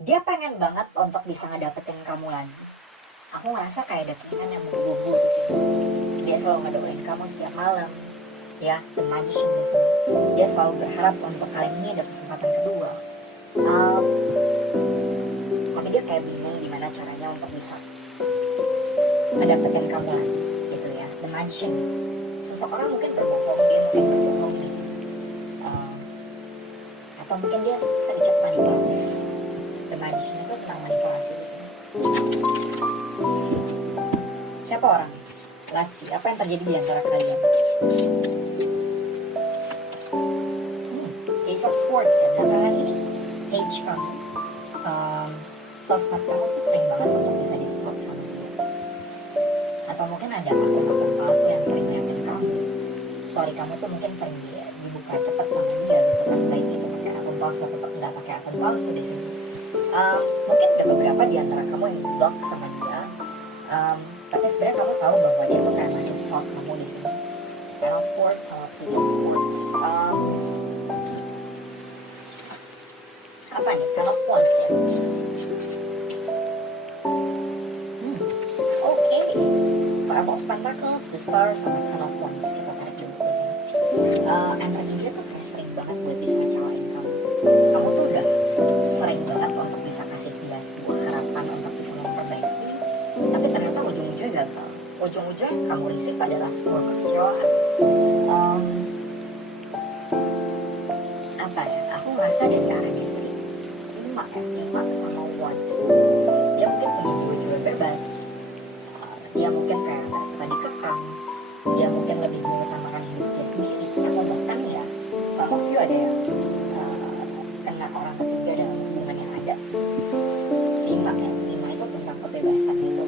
Dia pengen banget untuk bisa ngedapetin kamu lagi. Aku ngerasa kayak ada keinginan yang menggebu-gebu di sini. Dia selalu ngedoain kamu setiap malam. Ya, the magician di sini. Dia selalu berharap untuk kali ini ada kesempatan kedua. Um, tapi dia kayak bingung gimana caranya untuk bisa ngedapetin kamu lagi, gitu ya. The magician. Seseorang mungkin berbohong, dia mungkin berbohong di sini. Um, atau mungkin dia sedikit manipulatif. The magician itu tentang manipulasi di sini. Siapa orang? Let's see, apa yang terjadi di antara kalian? Page of Swords ya, belakangan ini page kamu, sosmed kamu tuh sering banget untuk bisa di stalk sama dia. Atau mungkin ada akun-akun palsu yang sering ngeliatin kamu. Story kamu tuh mungkin sering dibuka cepat sama dia gitu kan, baik itu pakai akun palsu atau nggak pakai akun palsu di sini. Mungkin ada beberapa di antara kamu yang blok sama dia, tapi sebenarnya kamu tahu bahwa dia tuh kayak masih stalk kamu di sini. Ten of Swords sama Page of Swords. Apa nih? Ten of Wands ya. Oke. Five of Pentacles, The Star sama Ten of Wands. Kita tarik dulu di sini. Energi dia tuh kayak sering banget buat bisa ngecewain kamu. Kamu tuh udah sering banget untuk bisa kasih dia sebuah harapan untuk bisa memperbaiki, tapi ternyata ujung-ujungnya gagal. Ujung-ujungnya yang kamu risih adalah sebuah kekecewaan. Apa ya? Aku ngerasa dari arah istri 5 sama Wands. Dia mungkin punya jiwa-jiwa bebas. Dia mungkin kayak gak suka dikekang. Dia mungkin lebih mengutamakan hidup dia sendiri. Atau bahkan ya, some of you ada yang kena orang ketiga dalam hubungan yang ada. 5 itu tentang kebebasan itu.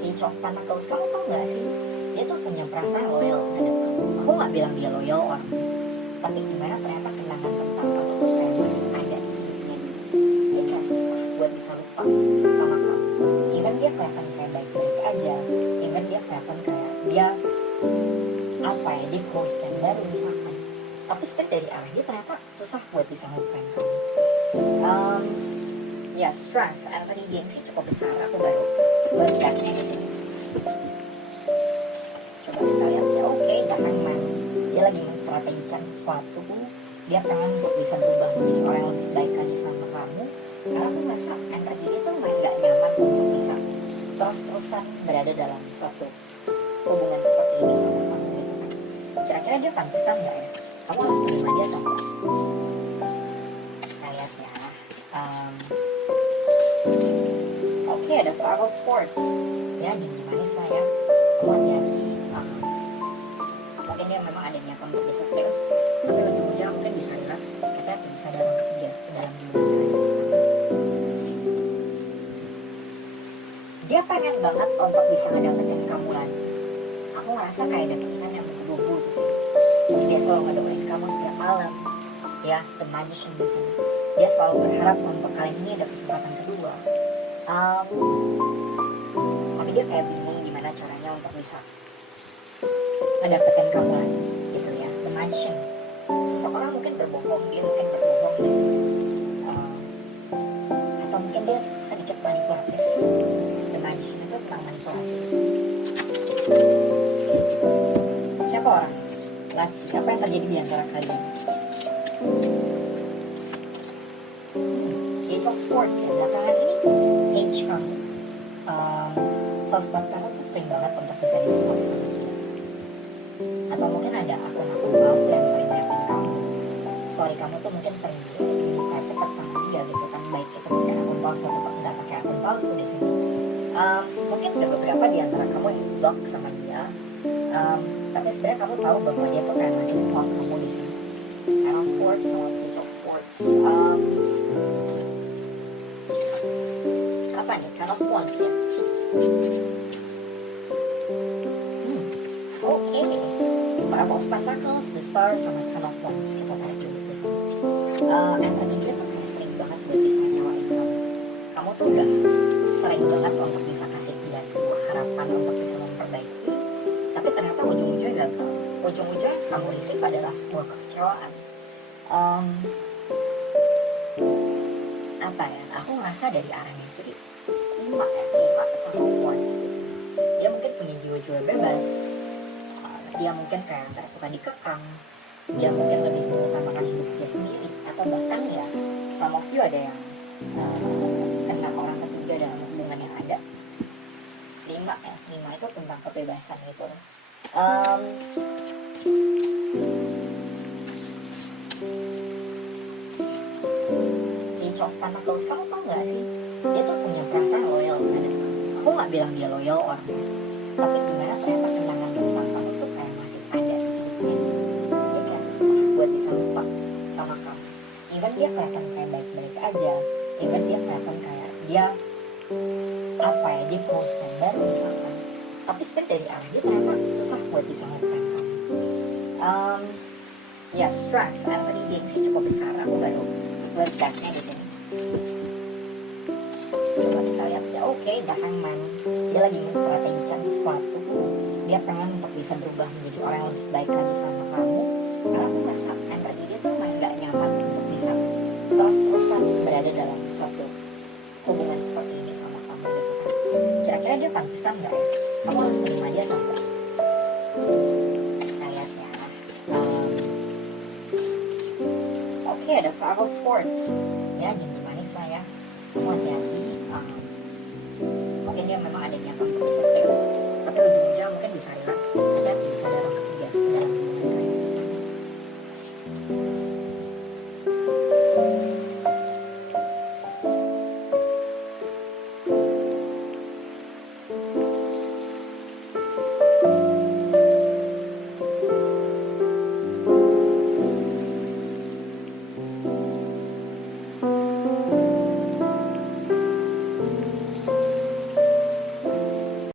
Page of Pentacles, kamu tau gak sih, dia tuh punya perasaan loyal terhadap kamu. Aku gak bilang dia loyal orang, tapi gimana ternyata kenangan tentang kamu tuh kayak masih ada di hidupnya. Dia kayak susah buat bisa lupa sama kamu. Even dia kelihatan kayak baik-baik aja, even dia kelihatan kayak dia apa ya, di close dan baru misalkan, tapi sebenarnya dari arah dia ternyata susah buat bisa ngelupain kamu. Ya, strength, energi gengsi cukup besar. Aku baru lihatnya di sini. Coba kita lihat ya. Oke, the Hangman. Dia lagi menstrategikan sesuatu. Dia pengen untuk bisa berubah menjadi orang yang lebih baik lagi sama kamu. Karena aku merasa energi itu main gak nyaman untuk bisa terus-terusan berada dalam suatu hubungan seperti ini sama kamu gitu kan. Kira-kira dia konsisten gak ya? Kamu harus terima dia atau enggak? Kita lihat ya. Oke, ada Five of Swords. Ya, jangan manis lah ya. Kamu hati-hati. Mungkin dia memang ada niatan untuk bisa serius, tapi ujung-ujungnya mungkin bisa relapse. Hati-hati, bisa ada orang ketiga ke dalam hubungan kalian. Dia pengen banget untuk bisa ngedapetin kamu lagi. Aku ngerasa kayak ada keinginan yang menggebu-gebu di sini. Dia selalu ngedoain kamu setiap malam. Ya, the magician di sini. Dia selalu berharap untuk kali ini ada kesempatan kedua. Tapi dia kayak bingung gimana caranya untuk bisa ngedapetin kamu lagi, gitu ya. The magician. Seseorang mungkin berbohong, dia mungkin berbohong di sini. Atau mungkin dia sedikit manipulatif. The magician itu tentang manipulasi di sini. Siapa orang? Let's see, apa yang terjadi di antara kalian? Page of Swords ya, belakangan ini page kamu, sosmed kamu tuh sering banget untuk bisa di stalk sama dia. Atau mungkin ada akun-akun palsu yang sering ngeliatin kamu. Story kamu tuh mungkin sering dibuka cepat sama dia gitu kan, baik itu pakai akun palsu atau nggak pakai akun palsu di sini. Mungkin ada beberapa di antara kamu yang blok sama dia, tapi sebenarnya kamu tahu bahwa dia tuh kayak masih stalk kamu di sini. Ten of Swords sama Page of Swords. Apa nih? Ten of Wands ya. Oke. Five of Pentacles, The Star sama Ten of Wands. Kita tarik dulu di sini. Energi dia tuh kayak sering banget buat bisa ngecewain kamu. Kamu tuh udah sering banget untuk bisa kasih dia sebuah harapan untuk bisa memperbaiki, tapi ternyata ujung-ujungnya gagal. ujung-ujungnya kamu receive adalah sebuah kekecewaan. Em, Apa ya, aku ngerasa dari arahnya sendiri 5 sama words di sini. Dia mungkin punya jiwa-jiwa bebas. Dia mungkin kayak nggak suka dikekang. Dia mungkin lebih mengutamakan hidup dia sendiri, atau bahkan ya some of you ada yang kena orang ketiga dalam hubungan yang ada. 5 itu tentang kebebasan gitu. Em, Age of Pentacles, kamu tau gak sih, dia tuh punya perasaan loyal terhadap kamu. Aku gak bilang dia loyal orangnya, tapi gimana ternyata kenangan tentang kamu tuh kayak masih ada di hidupnya. Dia kayak susah buat bisa lupa sama kamu. Even dia kelihatan kayak baik-baik aja, even dia kelihatan kayak dia apa ya, dia close friend baru misalkan, tapi sebenarnya dari arah dia ternyata susah buat bisa ngelupain kamu. Ya, strength and gengsi cukup besar. Aku baru lihat chatnya di sini. Coba kita lihat ya. Oke, The Hangman. Dia lagi menstrategikan sesuatu. Dia pengen untuk bisa berubah menjadi orang yang lebih baik lagi sama kamu. Karena aku merasa energi dia tuh main gak nyaman untuk bisa terus-terusan berada dalam suatu hubungan seperti ini sama kamu gitu kan. Kira-kira dia konsisten gak ya? Kamu harus terima dia atau enggak? Kayaknya oke, ada Five of Swords. Ya, janji manis lah ya. Kamu hati-hati. Mungkin dia memang ada niatan untuk bisa serius, tapi ujung-ujungnya mungkin bisa relapse. Hati-hati, bisa dalam